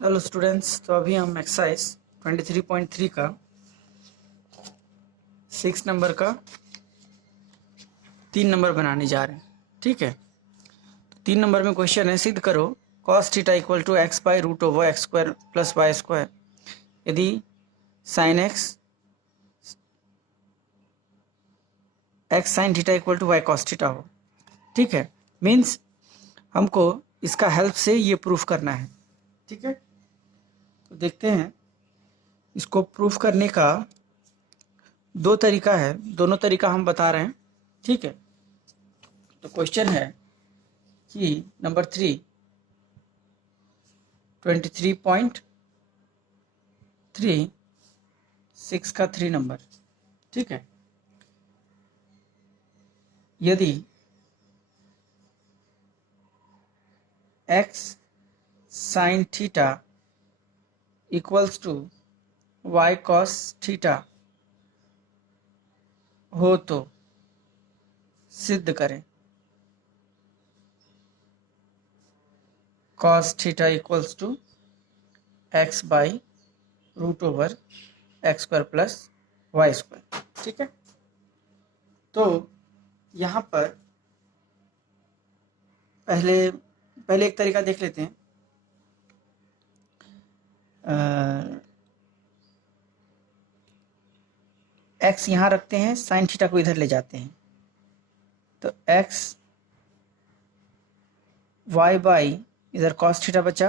Hello students, तो अभी हम एक्सरसाइज 23.3 का 6 नंबर का 3 नंबर बनाने जा रहे हैं। ठीक है, तो 3 नंबर में क्वेश्चन है, सिद्ध करो cos theta equal to X by root over X square plus Y square यदि sine X sine theta equal to Y cos theta हो। ठीक है, मीन्स हमको इसका हेल्प से ये प्रूफ करना है। ठीक है, तो देखते हैं इसको प्रूफ करने का 2 तरीका है, दोनों तरीका हम बता रहे हैं। ठीक है, तो क्वेश्चन है कि नंबर 23.3 6 का 3 नंबर। ठीक है, यदि x sine theta equals to y cos theta हो तो सिद्ध करें cos theta equals to x by root over X square plus Y square. ठीक है, तो यहाँ पर पहले एक तरीका देख लेते हैं। x यहाँ रखते हैं, साइन थीटा को इधर ले जाते हैं, तो x y बाई इधर कॉस थीटा बचा,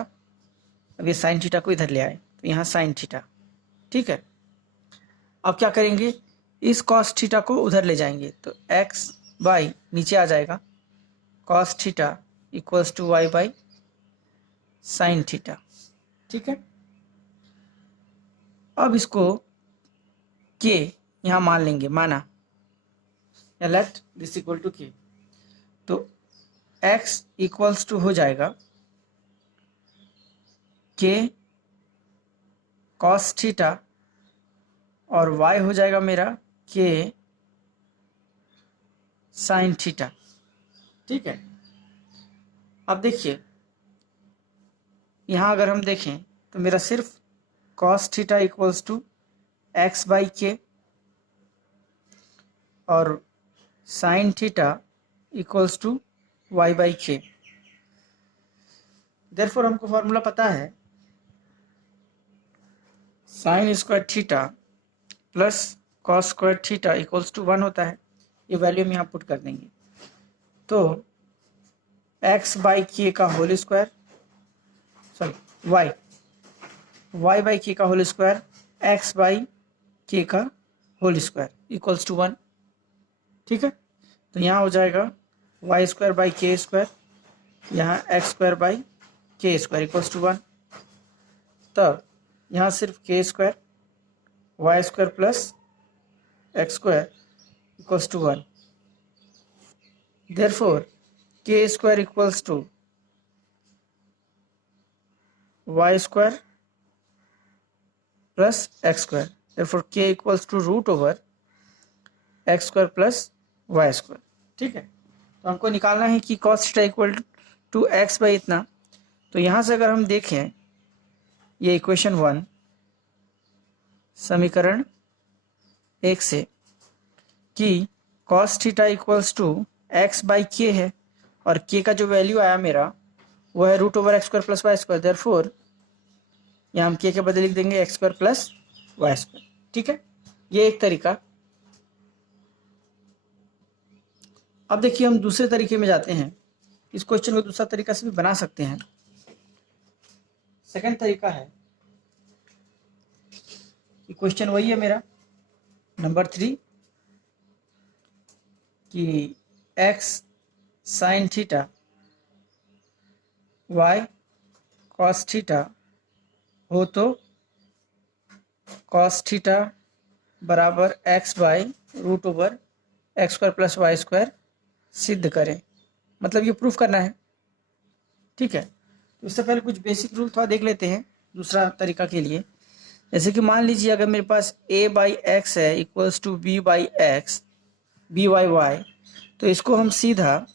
अब ये साइन थीटा को इधर ले आए तो यहाँ साइन थीटा। ठीक है, अब क्या करेंगे, इस कॉस थीटा को उधर ले जाएंगे तो x बाई नीचे आ जाएगा, cos theta equals to Y by sine theta. ठीक है, अब इसको k यहाँ मान लेंगे, माना या let this equal to k, तो x इक्वल्स टू हो जाएगा k कॉस थीटा और y हो जाएगा मेरा k साइन थीटा। ठीक है, अब देखिए यहाँ अगर हम देखें तो मेरा सिर्फ cos theta equals to X by K और sine theta equals to Y by K. Therefore हमको फॉर्मूला पता है, sine square theta plus cos square theta equals to 1 होता है। ये वैल्यू हम यहाँ पुट कर देंगे, तो एक्स बाई के का whole square, sorry Y by K का whole square, x by K का होल स्क्वायर इक्वल्स टू 1। ठीक है, तो यहाँ हो जाएगा Y square by K square, यहाँ X square by K square equals to 1। तब यहाँ सिर्फ K square Y square plus X square equals to 1। Therefore K square equals to Y square plus X square, therefore K equals to root over X square plus Y square. ठीक है, तो हमको निकालना है कि cos theta equal to X by इतना। तो यहाँ से अगर हम देखें ये इक्वेशन 1 समीकरण 1 से कि cos theta equals to X by K है और के का जो वैल्यू आया मेरा वो है root over X square plus Y square, therefore यहाँ हम के बदले लिख देंगे X square plus Y square. ठीक है, ये एक तरीका। अब देखिए हम दूसरे तरीके में जाते हैं, इस क्वेश्चन को दूसरा तरीका से भी बना सकते हैं। सेकंड तरीका है कि क्वेश्चन वही है मेरा नंबर 3 कि x sine theta y cos theta हो तो कॉस थीटा बराबर x by root over X square plus Y square सिद्ध करें, मतलब ये प्रूफ करना है। ठीक है, तो इससे पहले कुछ बेसिक रूल थोड़ा देख लेते हैं दूसरा तरीका के लिए। जैसे कि मान लीजिए अगर मेरे पास a बाई एक्स है equals to b by X b by Y, तो इसको हम सीधा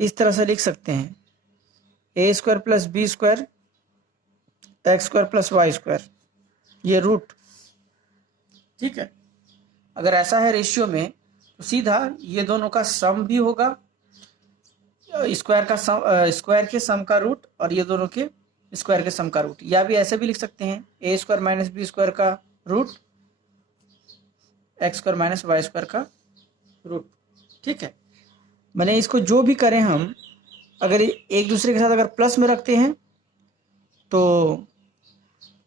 इस तरह से लिख सकते हैं a square plus B square X square plus Y square, ये रूट। ठीक है, अगर ऐसा है रेशियो में तो सीधा ये दोनों का सम भी होगा, स्क्वायर का सम, स्क्वायर के सम का रूट, और ये दोनों के स्क्वायर के सम का रूट। या भी ऐसे भी लिख सकते हैं, A square minus B square का root X square minus Y square का रूट। ठीक है, मैंने इसको जो भी करें हम, अगर एक दूसरे के साथ अगर प्लस में रखते हैं तो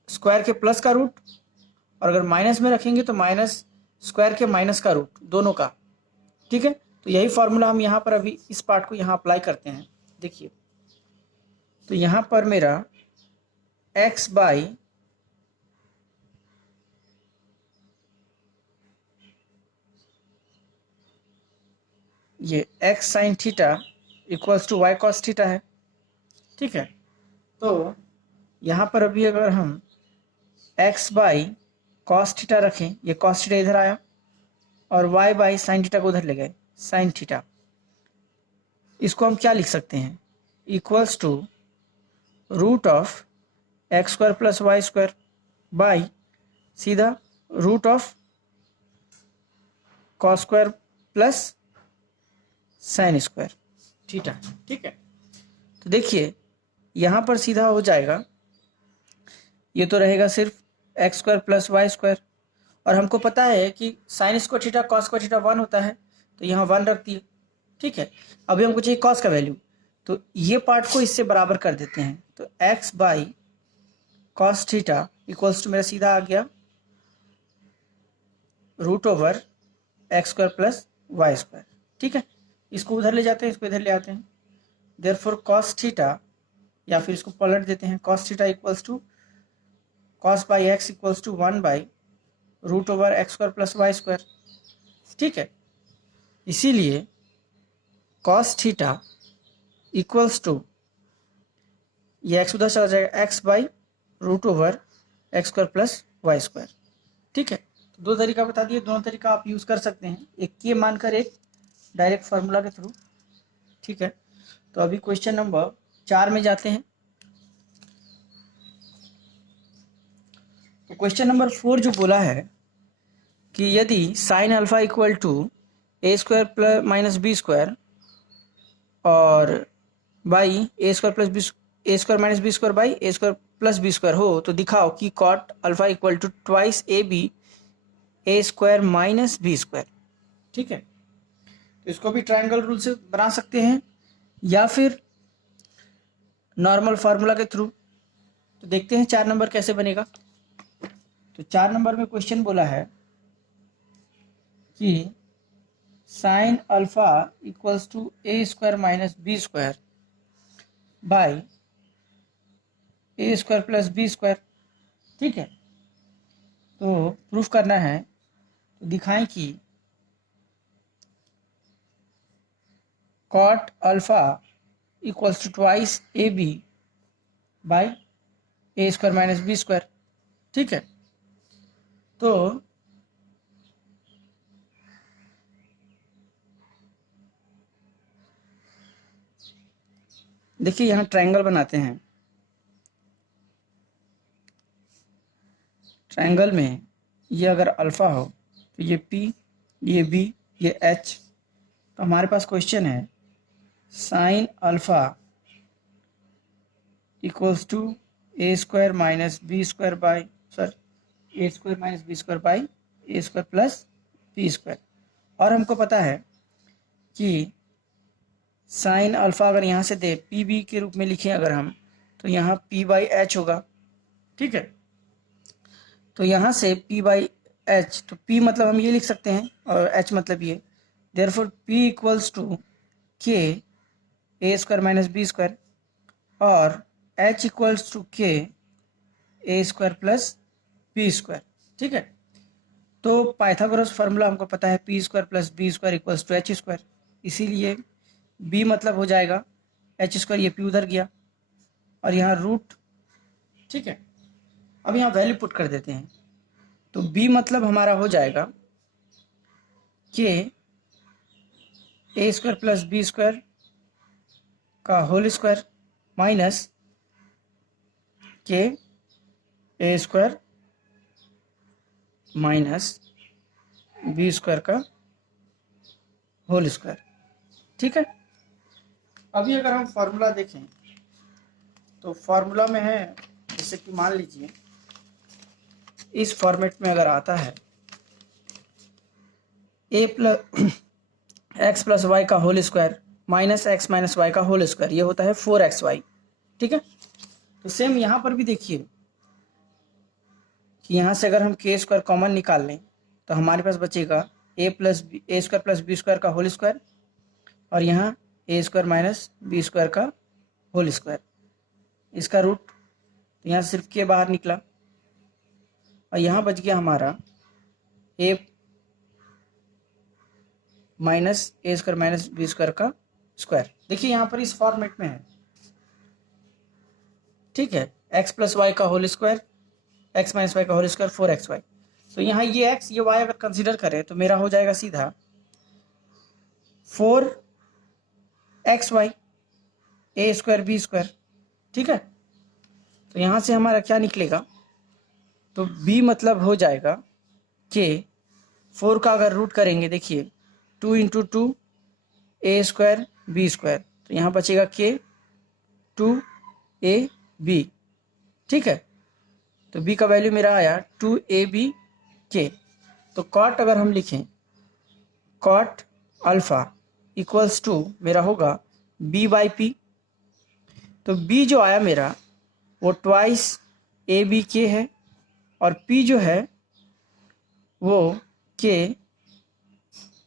स्क्वायर के प्लस का रूट, और अगर माइनस में रखेंगे तो माइनस स्क्वायर के माइनस का रूट, दोनों का। ठीक है, तो यही फॉर्मूला हम यहाँ पर अभी इस पार्ट को यहाँ अप्लाई करते हैं। देखिए, तो यहाँ पर मेरा x बाई ये x sine theta equals to y cos theta है। ठीक है, तो यहाँ पर अभी अगर हम x बाई कॉस थीटा रखें, ये कॉस थीटा इधर आया, और y बाई साइन थीटा को उधर ले गए, साइन थीटा। इसको हम क्या लिख सकते हैं, equals to root of X square plus Y square by सीधा root of cos square plus sine square theta. ठीक है, तो देखिए यहाँ पर सीधा हो जाएगा, ये तो रहेगा सिर्फ X square plus Y square, और हमको पता है कि sine square theta cos square theta 1 होता है, तो यहाँ 1 रख दिए। ठीक है, अभी हमको चाहिए कॉस का वैल्यू, तो ये पार्ट को इससे बराबर कर देते हैं, तो X by cos theta equals to मेरा सीधा आ गया root over X square plus Y square. ठीक है, इसको उधर ले जाते हैं, इसको इधर ले आते हैं, देयरफॉर कॉस थीटा, या फिर इसको पलट देते हैं, cos theta equals to cos by X equals to 1 by root over X square plus Y square. ठीक है, इसीलिए कॉस थीटा इक्वल्स टू ये एक्स उधर चला जाएगा, X by root over X square plus Y square. ठीक है, तो दो तरीका बता दिए, दोनों तरीका आप यूज़ कर सकते हैं, एक ये मानकर एक डायरेक्ट फार्मूला के थ्रू। ठीक है, तो अभी क्वेश्चन नंबर 4 में जाते हैं। तो क्वेश्चन नंबर 4 जो बोला है कि यदि sine alpha equal to A square plus minus B square और by A square plus B, A square minus B square by A square plus B square हो, तो दिखाओ कि cot alpha equal to twice A B A square minus B square. ठीक है, तो इसको भी ट्रायंगल रूल से बना सकते हैं या फिर नॉर्मल फार्मूला के थ्रू। तो देखते हैं 4 नंबर कैसे बनेगा। तो 4 नंबर में क्वेश्चन बोला है कि sine alpha equals to A square minus B square by A square plus B square. ठीक है, तो प्रूफ करना है, तो दिखाएं कि cot alpha equals to twice A B by A square minus B square. ठीक है, तो देखिए यहाँ ट्रायंगल बनाते हैं, ट्रायंगल में ये अगर अल्फा हो तो ये P, ये B, ये H। तो हमारे पास क्वेश्चन है sine alpha equals to A square minus B square by A square minus B square by A square plus B square. और हमको पता है कि साइन अल्फा अगर यहाँ से दे पी बी के रूप में लिखें अगर हम, तो यहाँ P बाई एच होगा। ठीक है, तो यहाँ से P बाई एच, तो P मतलब हम ये लिख सकते हैं और H मतलब ये, therefore P equals to K A square minus B square और H equals to K A square plus B square. ठीक है, तो पाइथागोरस फार्मूला हमको पता है P square plus B square equals to H square, इसीलिए b मतलब हो जाएगा एच स्क्वायर, ये p उधर गया और यहाँ रूट। ठीक है, अब यहाँ वैल्यू पुट कर देते हैं, तो b मतलब हमारा हो जाएगा के A square plus B square का होल स्क्वायर माइनस के A square minus B square का होल स्क्वायर। ठीक है, अभी अगर हम फॉर्मूला देखें तो फॉर्मूला में है, जैसे कि मान लीजिए इस फॉर्मेट में अगर आता है A plus X plus Y का whole square minus X minus Y का होल स्क्वायर, ये होता है 4xy। ठीक है, तो सेम यहाँ पर भी देखिए कि यहाँ से अगर हम के स्क्वायर कॉमन निकाल लें तो हमारे पास बचेगा ए स्क्वायर प्लस बी स्क्वायर का होल स्क्वायर, और यहाँ ए स्क्वायर माइनस बी स्क्वायर का होल स्क्वायर, इसका रूट, तो यहाँ सिर्फ के बाहर निकला, और यहाँ बच गया हमारा A minus A square minus B square का स्क्वायर। देखिए यहाँ पर इस फॉर्मेट में है। ठीक है, एक्स प्लस वाई का whole square, X minus Y का होल स्क्वायर 4xy। तो यहाँ ये एक्स ये वाई अगर कंसीडर करें तो मेरा हो जाएगा सीधा 4xy ए स्क्वायर बी स्क्वायर। ठीक है, तो यहाँ से हमारा क्या निकलेगा, तो b मतलब हो जाएगा के 4 का अगर रूट करेंगे, देखिए 2 इंटू 2 ए स्क्वायर बी स्क्वायर, तो यहाँ बचेगा के 2ab। ठीक है, तो b का वैल्यू मेरा आया 2ab के। तो कॉट अगर हम लिखें, कॉट अल्फा इक्वल्स टू मेरा होगा b बाई पी। तो b जो आया मेरा वो ट्वाइस ए बी के है, और p जो है वो के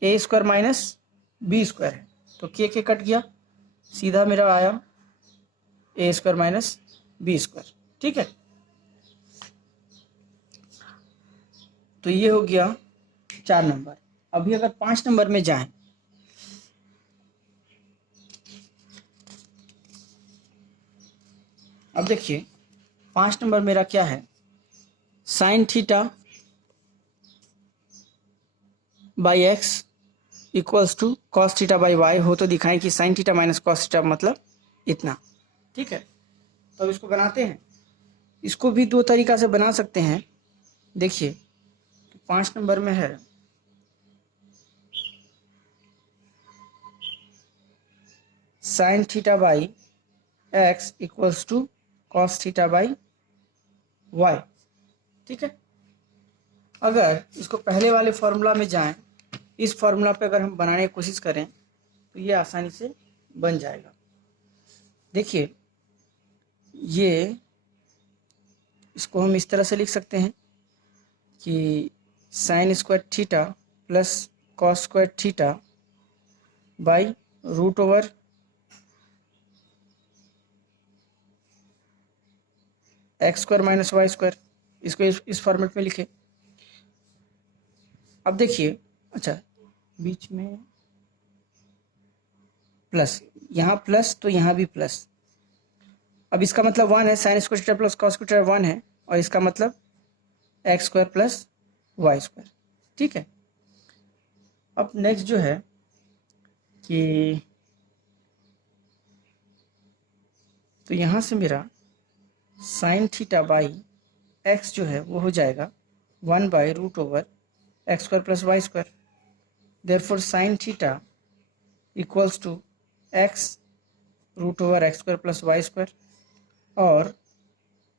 A square minus B square है। तो के कट गया, सीधा मेरा आया ए स्क्वायर माइनस बी स्क्वायर। ठीक है, तो ये हो गया 4 नंबर। अभी अगर 5 नंबर में जाएं, अब देखिए 5 नंबर मेरा क्या है, sine theta by X equals to cos theta by Y हो, तो दिखाएं कि sine theta minus cos theta मतलब इतना। ठीक है, तो अब इसको बनाते हैं। इसको भी 2 तरीका से बना सकते हैं। देखिए 5 नंबर में है sine theta by X equals to cos theta by Y. ठीक है, अगर इसको पहले वाले फॉर्मूला में जाएं, इस फॉर्मूला पे अगर हम बनाने की कोशिश करें तो ये आसानी से बन जाएगा। देखिए ये इसको हम इस तरह से लिख सकते हैं कि sine square theta plus cos square theta by root over X square minus Y square, इसको इस फॉर्मेट में लिखे। अब देखिए, अच्छा बीच में प्लस, यहाँ प्लस तो यहाँ भी प्लस। अब इसका मतलब 1 है, sine square theta plus cos square theta 1 है, और इसका मतलब X square plus Y square. ठीक है, अब नेक्स्ट जो है कि तो यहाँ से मेरा साइन थीटा बाई एक्स जो है वो हो जाएगा 1 by root over X square plus Y square. Therefore sine theta equals to X root over X square plus Y square, और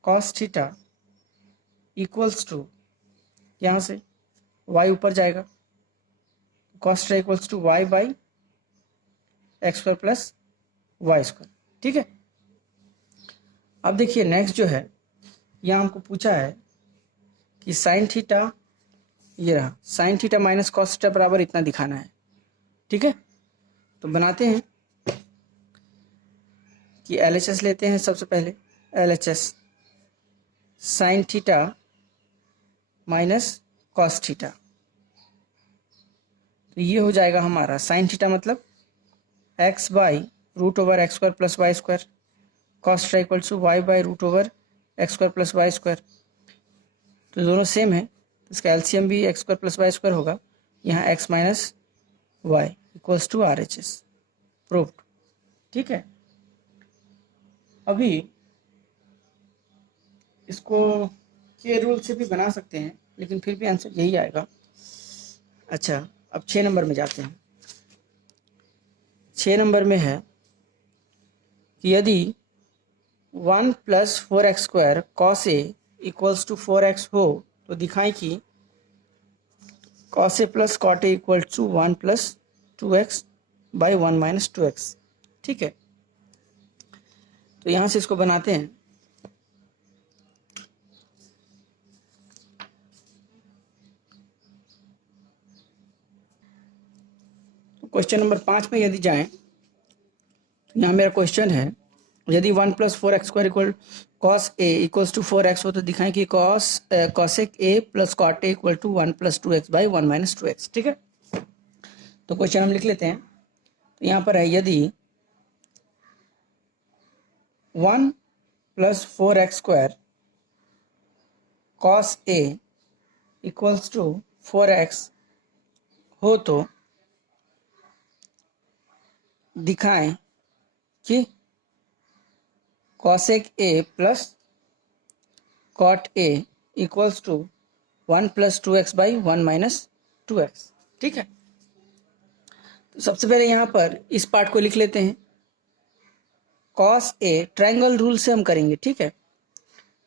कॉस थीटा इक्वल्स टू, यहाँ से y ऊपर जाएगा, cos theta equals to y by X square plus Y square. ठीक है, अब देखिए next जो है, यहाँ हमको पूछा है कि साइन थीटा, ये रहा sign theta minus cos theta बराबर इतना दिखाना है। ठीक है, तो बनाते हैं कि LHS लेते हैं। सबसे पहले LHS sine theta minus cos theta, तो ये हो जाएगा हमारा साइन थीटा मतलब x by root over X square plus Y square, cos theta equal to y by root over X square plus Y square. तो दोनों सेम है, तो इसका एलसीएम भी X square plus Y square होगा। यहाँ x माइनस Y equals to RHS proved. ठीक है, अभी इसको के रूल से भी बना सकते हैं, लेकिन फिर भी आंसर यही आएगा। अच्छा, अब 6 नंबर में जाते हैं। 6 नंबर में है कि यदि 1 + 4x² cos A = 4x हो तो दिखाएं कि cos A + cot A = 1 + 2x by 1 - 2x। ठीक है, तो यहाँ से इसको बनाते हैं। तो क्वेश्चन नंबर 5 में यदि जाएं तो यहाँ मेरा क्वेश्चन है, यदि 1 + 4x² cos A = 4x हो तो दिखाएं कि cosec A + cot A = 1 + 2x by 1 - 2x। ठीक है, तो क्वेश्चन हम लिख लेते हैं। तो यहाँ पर है, यदि 1 + 4x² cos A = 4x हो तो दिखाएं कि cosec A + cot A = 1 + 2x by 1 - 2x। ठीक है, तो सबसे पहले यहाँ पर इस पार्ट को लिख लेते हैं। cos A ट्रायंगल रूल से हम करेंगे। ठीक है,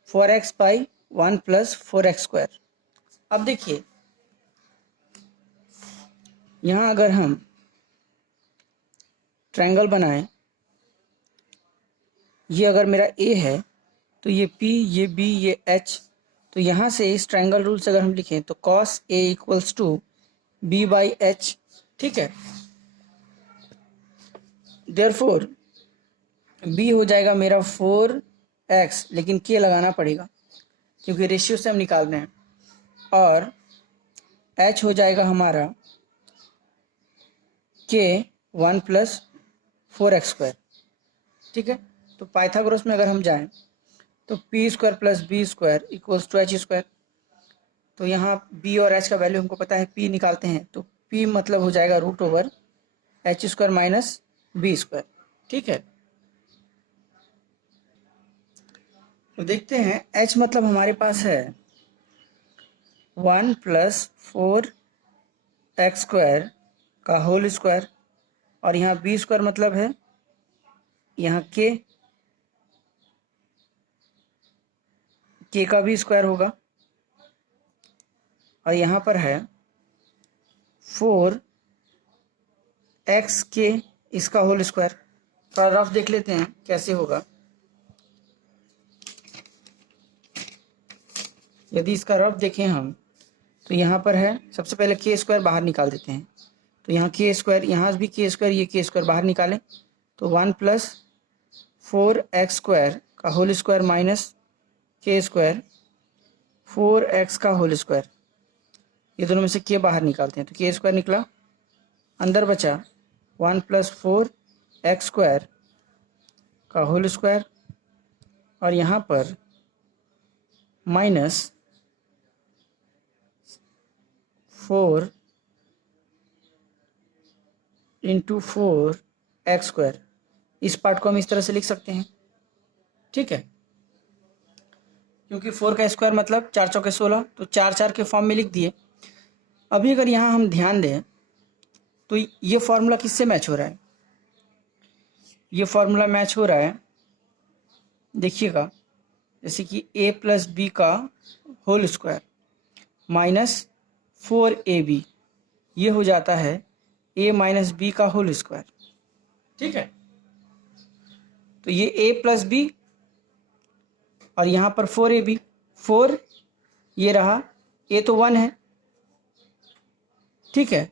4x by 1 + 4x²। अब देखिए, यहाँ अगर हम ट्रायंगल बनाएं, ये अगर मेरा A है तो ये P, ये B, ये H, तो यहाँ से इस ट्रायंगल रूल से अगर हम लिखें तो cos A = B/H। ठीक है, देयरफॉर B हो जाएगा मेरा 4x, लेकिन K लगाना पड़ेगा क्योंकि रेशियो से हम निकाल रहे हैं, और H हो जाएगा हमारा K 1 + 4x²। ठीक है, तो पाइथागोरस में अगर हम जाएं तो p² + b² = h²। तो यहाँ b और h का वैल्यू हमको पता है, p निकालते हैं तो p मतलब हो जाएगा √h² - b²। ठीक है, तो देखते हैं, h मतलब हमारे पास है 1 + 4x² का होल स्क्वायर, और यहाँ b² मतलब है यहाँ k का भी स्क्वायर होगा, और यहाँ पर है 4xk इसका होल स्क्वायर। थोड़ा रफ देख लेते हैं कैसे होगा। यदि इसका रफ देखें हम तो यहाँ पर है, सबसे पहले k² बाहर निकाल देते हैं। तो यहाँ k², यहाँ भी k², ये k² बाहर निकालें तो 1 + 4x² का whole square minus k², 4x का होल स्क्वायर, ये दोनों में से k बाहर निकालते हैं तो k² निकला, अंदर बचा 1 + 4x² का होल स्क्वायर, और यहाँ पर माइनस 4 × 4x²। इस पार्ट को हम इस तरह से लिख सकते हैं। ठीक है, क्योंकि 4 का स्क्वायर मतलब 4 × 4 = 16, तो 4 4 के फॉर्म में लिख दिए। अभी अगर यहाँ हम ध्यान दें तो ये फॉर्मूला किससे मैच हो रहा है? ये फॉर्मूला मैच हो रहा है, देखिएगा, जैसे कि a + b का होल स्क्वायर माइनस 4ab, ये हो जाता है a - b का होल स्क्वायर। ठीक है, तो ये a + b और यहाँ पर 4ab, 4 ये रहा, a तो 1 है। ठीक है,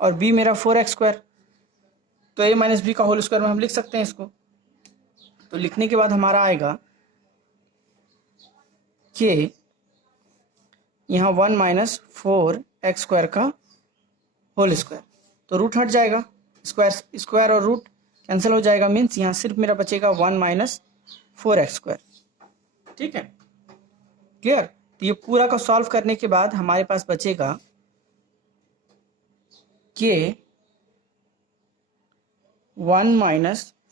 और b मेरा 4x², तो a - b का होल स्क्वायर में हम लिख सकते हैं इसको। तो लिखने के बाद हमारा आएगा कि यहाँ 1 - 4x² का होल स्क्वायर, तो रूट हट जाएगा, स्क्वायर और रूट कैंसिल हो जाएगा, मीन्स यहाँ सिर्फ मेरा बचेगा 1 - 4x²। ठीक है, क्लियर? तो ये पूरा का सॉल्व करने के बाद हमारे पास बचेगा कि 1 -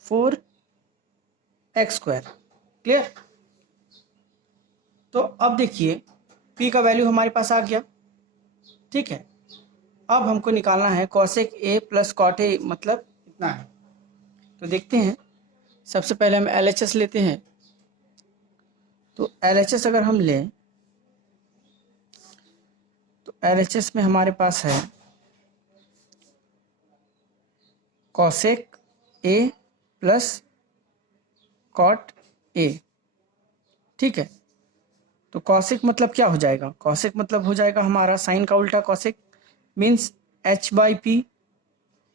4x²। क्लियर? तो अब देखिए p का वैल्यू हमारे पास आ गया, ठीक है। अब हमको निकालना है cosec a plus cot a, मतलब इतना है। तो देखते हैं, सबसे पहले हम LHS लेते हैं। तो LHS अगर हम लें तो LHS में हमारे पास है cosec a plus cot a, ठीक है। तो cosec मतलब क्या हो जाएगा, cosec मतलब हो जाएगा हमारा साइन का उल्टा cosec मीन्स h/p,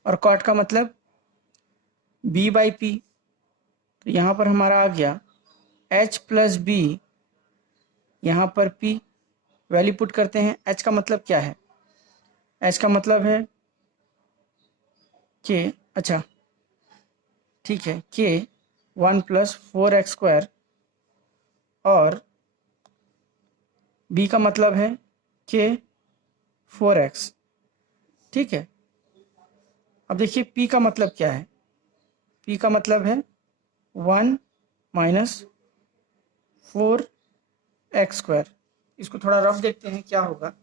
और cot का मतलब b/p। तो यहाँ पर हमारा आ गया h प्लस b, यहाँ पर p वैल्यू पुट करते हैं। h का मतलब क्या है, h का मतलब है k, अच्छा ठीक है, k 1 प्लस 4x², और b का मतलब है k 4x, ठीक है। अब देखिए p का मतलब क्या है, p का मतलब है 1 माइनस 4x²। इसको थोड़ा रफ देखते हैं क्या होगा।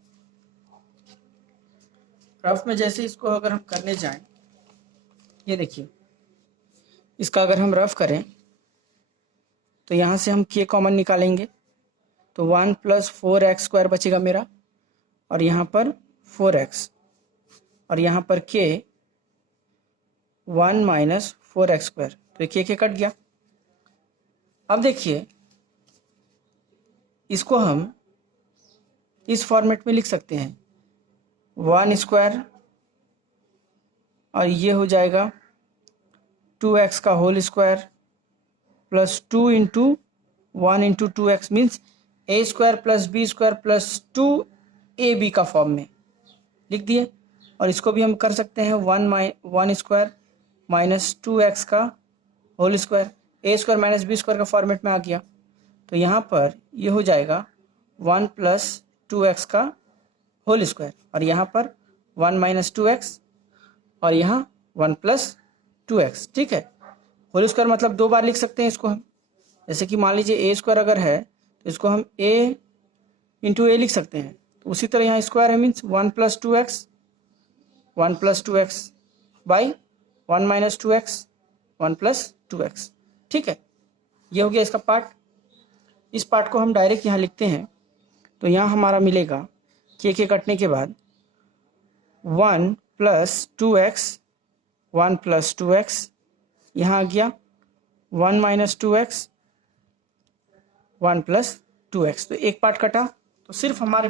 रफ में जैसे इसको अगर हम करने जाएं, ये देखिए इसका अगर हम रफ करें तो यहाँ से हम k कॉमन निकालेंगे, तो 1 प्लस 4x² बचेगा मेरा, और यहाँ पर 4x, और यहाँ पर k 1 माइनस 4x², तो ये k कट गया। अब देखिए इसको हम इस फॉर्मेट में लिख सकते हैं 1² और ये हो जाएगा 2x का whole square plus 2 into 1 into 2x means a² plus b² plus 2ab का फॉर्म में लिख दिए। और इसको भी हम कर सकते हैं 1² माइनस 2x का whole square, a² minus b² का फॉर्मेट में आ गया। तो यहाँ पर ये हो जाएगा 1 प्लस 2x का होल स्क्वायर, और यहाँ पर 1 माइनस 2x, और यहाँ 1 प्लस 2x, ठीक है। होल स्क्वायर मतलब 2 बार लिख सकते हैं इसको हम, जैसे कि मान लीजिए a² अगर है तो इसको हम a इंटू ए लिख सकते हैं। तो उसी तरह यहाँ स्क्वायर है means 1 plus 2x, 1 plus 2x by 1 minus 2x, 1 plus 2x, ठीक है। ये हो गया इसका पार्ट। इस पार्ट को हम डायरेक्ट यहाँ लिखते हैं, तो यहाँ हमारा मिलेगा के कटने के बाद 1 प्लस 2x, 1 प्लस 2x, यहाँ आ गया 1 माइनस 2x, 1 प्लस 2x। तो एक पार्ट कटा, तो सिर्फ हमारे